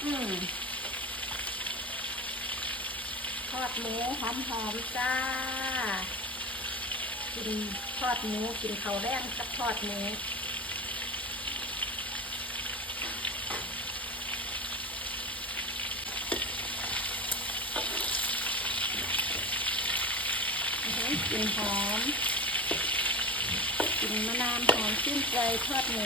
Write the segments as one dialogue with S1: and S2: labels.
S1: ทอดหมูหอมๆจ้ากินทอดหมูกินข้าวแดงกับทอดหมูกลิ่นหอมกลิ่นมะนาวหอมชื่นใจทอดหมู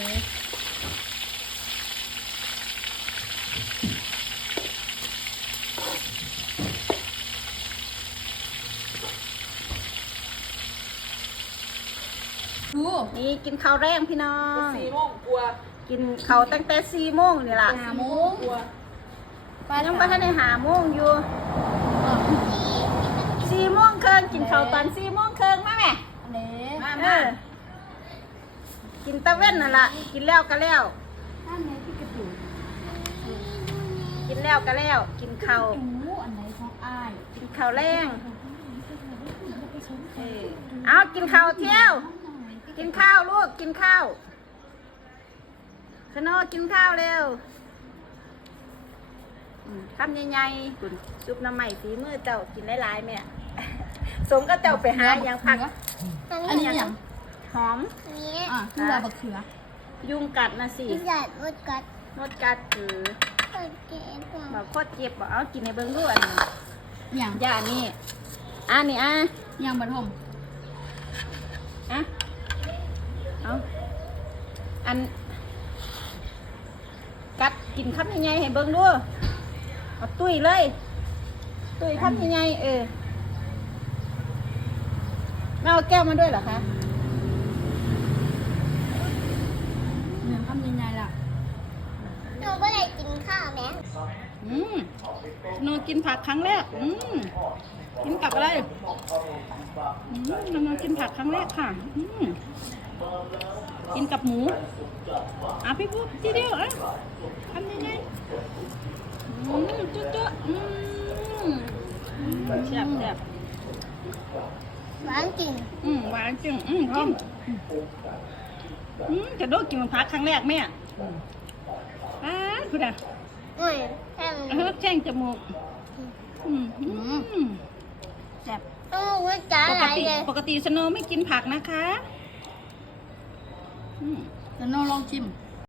S1: นี่กินข้าวแรงพี่น้อง
S2: 4 โมงกลัว
S1: กินข้าวตั้งแต่4 โมงนี่ล่ะ
S2: 5 โมงกลัว
S1: ยังไม่ทันได้5 โมงอยู่4 โมงครึ่งกินข้าวตอน4 โมงครึ่งมาแม่มากินตะเว้นนั่นล่ะกินแล้วก็แล้วกินแล้วก็แล้วกินข้าวกินข้าวแรงเอากินข้าวเที่ยวกินข้าวลูกกินข้าวขนมกินข้าวเร็วทำใหญ่ๆคุณซุปน้ำใหม่ฝีมือเจ้ากินหลายๆแม่สมก็เจ้าไปหาอย่างผัก
S3: อันนี้อย่าง
S1: หอม
S3: คือเราบักเขือ
S1: ยุงกัดนะสิ
S3: มดกัด
S1: คือบอกโคตรเจ็บบอกเอากินในเบิ้งด้วย
S3: อย่าง
S1: ยานี่นี่
S3: อย่างบะทม
S1: เอาอันกัดกินคำยังไงให้เบิ้งด้วยเอาตุ้ยเลยตุ้ยคำยังไงแม่เอาแก้วมาด้วยเหรอคะ
S3: เนื้อคำยังไงล่ะ
S4: หนูก็เลยกินข้าวแม่
S1: หนูกินผักครั้งแรกกินกับอะไรหนูกินผักครั้งแรกค่ะกินกับหมูพี่ปุ๊บทีเดียวทำยังไงจุ๊จ๊ะแซ่บ
S4: หวานจริง
S1: หวานจริงกินจะโดนกินผักครั้งแรกแม่คุณแช่งจมูก
S4: แซ่บต้องรู้จ้าอะไรเลย
S1: ปกติสโนไม่กินผักนะคะ
S3: แล้วน้องลองชิม